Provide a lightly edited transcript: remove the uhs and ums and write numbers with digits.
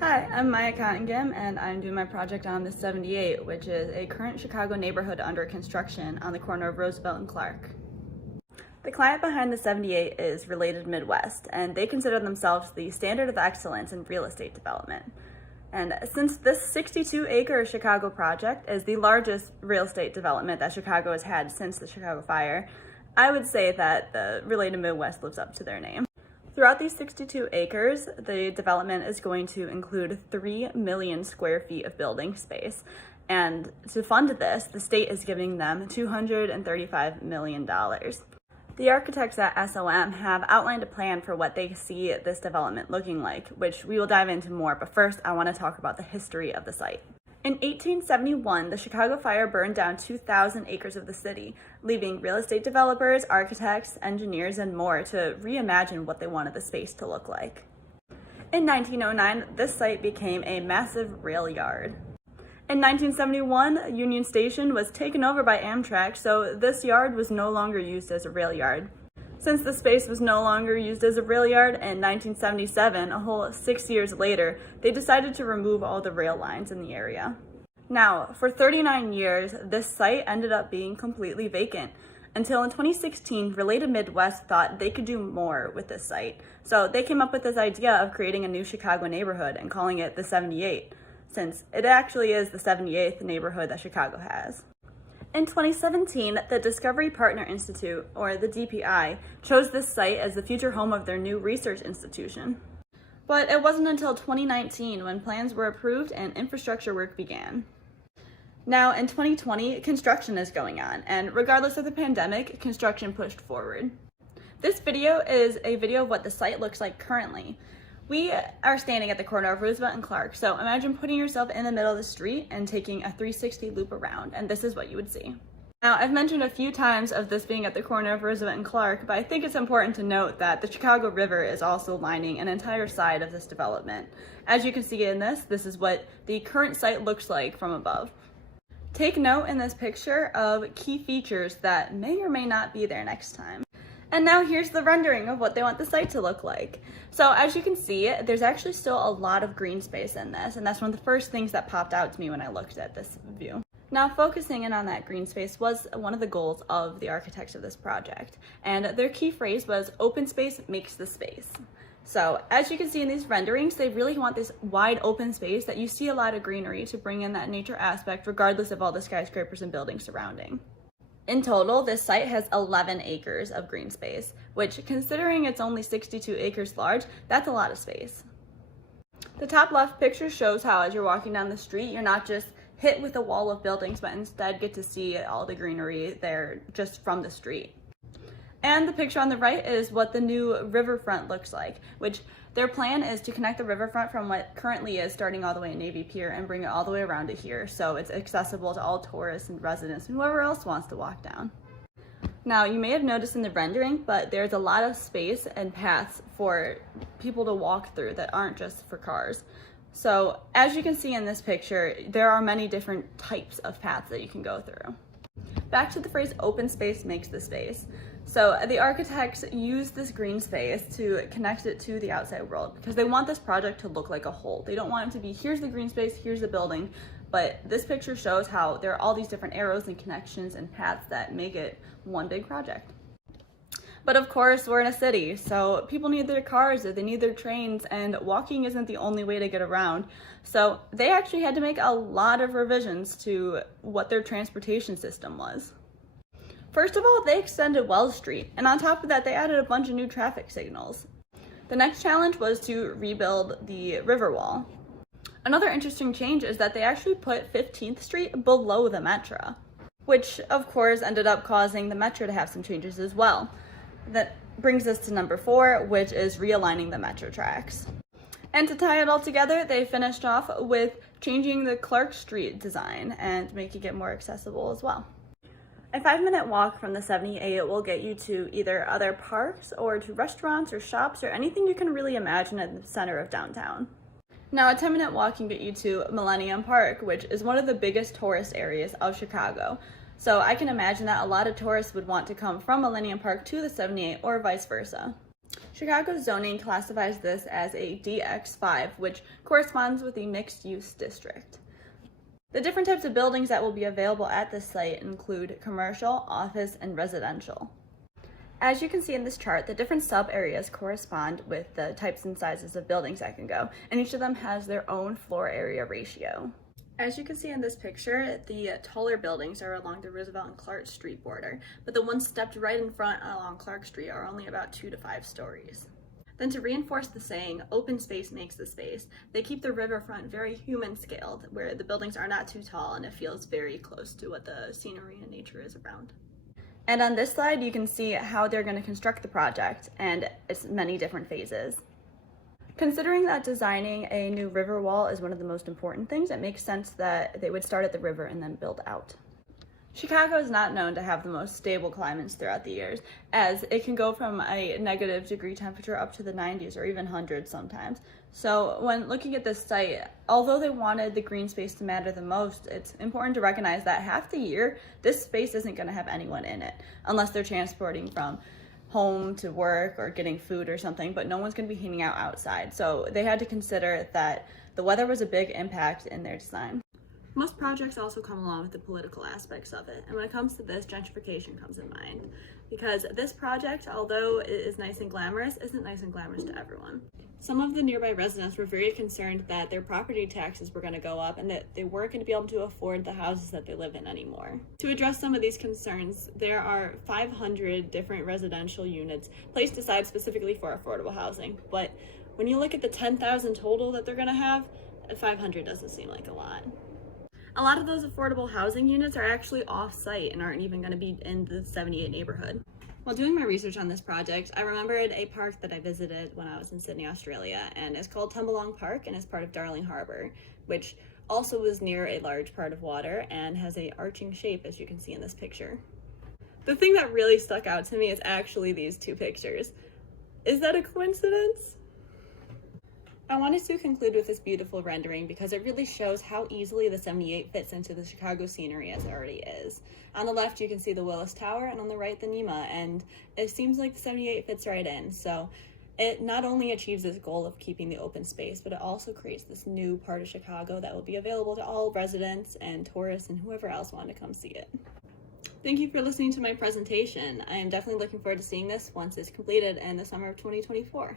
Hi, I'm Maya Cottengim, and I'm doing my project on the 78, which is a current Chicago neighborhood under construction on the corner of Roosevelt and Clark. The client behind the 78 is Related Midwest, and they consider themselves the standard of excellence in real estate development. And since this 62-acre Chicago project is the largest real estate development that Chicago has had since the Chicago fire, I would say that the Related Midwest lives up to their name. Throughout these 62 acres, the development is going to include 3 million square feet of building space. And to fund this, the state is giving them $235 million. The architects at SOM have outlined a plan for what they see this development looking like, which we will dive into more, but first I want to talk about the history of the site. In 1871, the Chicago fire burned down 2,000 acres of the city, leaving real estate developers, architects, engineers, and more to reimagine what they wanted the space to look like. In 1909, this site became a massive rail yard. In 1971, Union Station was taken over by Amtrak, so this yard was no longer used as a rail yard. Since the space was no longer used as a rail yard, in 1977, a whole 6 years later, they decided to remove all the rail lines in the area. Now, for 39 years, this site ended up being completely vacant, until in 2016, Related Midwest thought they could do more with this site. So they came up with this idea of creating a new Chicago neighborhood and calling it the 78, since it actually is the 78th neighborhood that Chicago has. In 2017, the Discovery Partner Institute, or the DPI, chose this site as the future home of their new research institution. But it wasn't until 2019 when plans were approved and infrastructure work began. Now, in 2020, construction is going on, and regardless of the pandemic, construction pushed forward. This video is a video of what the site looks like currently. We are standing at the corner of Roosevelt and Clark, so imagine putting yourself in the middle of the street and taking a 360 loop around, and this is what you would see. Now, I've mentioned a few times of this being at the corner of Roosevelt and Clark, but I think it's important to note that the Chicago River is also lining an entire side of this development. As you can see in this is what the current site looks like from above. Take note in this picture of key features that may or may not be there next time. And now here's the rendering of what they want the site to look like. So as you can see, there's actually still a lot of green space in this, and that's one of the first things that popped out to me when I looked at this view. Now, focusing in on that green space was one of the goals of the architects of this project, and their key phrase was "open space makes the space." So as you can see in these renderings, they really want this wide open space that you see a lot of greenery to bring in that nature aspect regardless of all the skyscrapers and buildings surrounding. In total, this site has 11 acres of green space, which, considering it's only 62 acres large, that's a lot of space. The top left picture shows how as you're walking down the street, you're not just hit with a wall of buildings, but instead get to see all the greenery there just from the street. And the picture on the right is what the new riverfront looks like, which their plan is to connect the riverfront from what currently is starting all the way in Navy Pier and bring it all the way around to here, so it's accessible to all tourists and residents and whoever else wants to walk down. Now, you may have noticed in the rendering, but there's a lot of space and paths for people to walk through that aren't just for cars. So as you can see in this picture, there are many different types of paths that you can go through. Back to the phrase "open space makes the space." So the architects use this green space to connect it to the outside world because they want this project to look like a whole. They don't want it to be, here's the green space, here's the building, but this picture shows how there are all these different arrows and connections and paths that make it one big project. But of course, we're in a city, so people need their cars, they need their trains, and walking isn't the only way to get around. So they actually had to make a lot of revisions to what their transportation system was. First of all, they extended Wells Street, and on top of that, they added a bunch of new traffic signals. The next challenge was to rebuild the river wall. Another interesting change is that they actually put 15th Street below the Metro, which of course ended up causing the Metro to have some changes as well. That brings us to number 4, which is realigning the Metro tracks. And to tie it all together, they finished off with changing the Clark Street design and making it more accessible as well. A 5-minute walk from the 78 will get you to either other parks or to restaurants or shops or anything you can really imagine at the center of downtown. Now, a 10-minute walk can get you to Millennium Park, which is one of the biggest tourist areas of Chicago. So I can imagine that a lot of tourists would want to come from Millennium Park to the 78 or vice versa. Chicago's zoning classifies this as a DX5, which corresponds with the mixed-use district. The different types of buildings that will be available at this site include commercial, office, and residential. As you can see in this chart, the different sub-areas correspond with the types and sizes of buildings that can go, and each of them has their own floor area ratio. As you can see in this picture, the taller buildings are along the Roosevelt and Clark Street border, but the ones stepped right in front along Clark Street are only about 2 to 5 stories. Then to reinforce the saying, open space makes the space, they keep the riverfront very human-scaled, where the buildings are not too tall and it feels very close to what the scenery and nature is around. And on this slide, you can see how they're going to construct the project and its many different phases. Considering that designing a new river wall is one of the most important things, it makes sense that they would start at the river and then build out. Chicago is not known to have the most stable climates throughout the years, as it can go from a -degree temperature up to the 90s or even hundreds sometimes. So when looking at this site, although they wanted the green space to matter the most, it's important to recognize that half the year, this space isn't going to have anyone in it, unless they're transporting from home to work or getting food or something, but no one's going to be hanging out outside. So they had to consider that the weather was a big impact in their design. Most projects also come along with the political aspects of it, and when it comes to this, gentrification comes in mind. Because this project, although it is nice and glamorous, isn't nice and glamorous to everyone. Some of the nearby residents were very concerned that their property taxes were going to go up and that they weren't going to be able to afford the houses that they live in anymore. To address some of these concerns, there are 500 different residential units placed aside specifically for affordable housing, but when you look at the 10,000 total that they're going to have, 500 doesn't seem like a lot. A lot of those affordable housing units are actually off-site and aren't even going to be in the 78 neighborhood. While doing my research on this project, I remembered a park that I visited when I was in Sydney, Australia, and it's called Tumbalong Park and is part of Darling Harbour, which also is near a large part of water and has a arching shape, as you can see in this picture. The thing that really stuck out to me is actually these two pictures. Is that a coincidence? I wanted to conclude with this beautiful rendering because it really shows how easily the 78 fits into the Chicago scenery as it already is. On the left you can see the Willis Tower and on the right the NEMA, and it seems like the 78 fits right in. So it not only achieves this goal of keeping the open space, but it also creates this new part of Chicago that will be available to all residents and tourists and whoever else wanted to come see it. Thank you for listening to my presentation. I am definitely looking forward to seeing this once it's completed in the summer of 2024.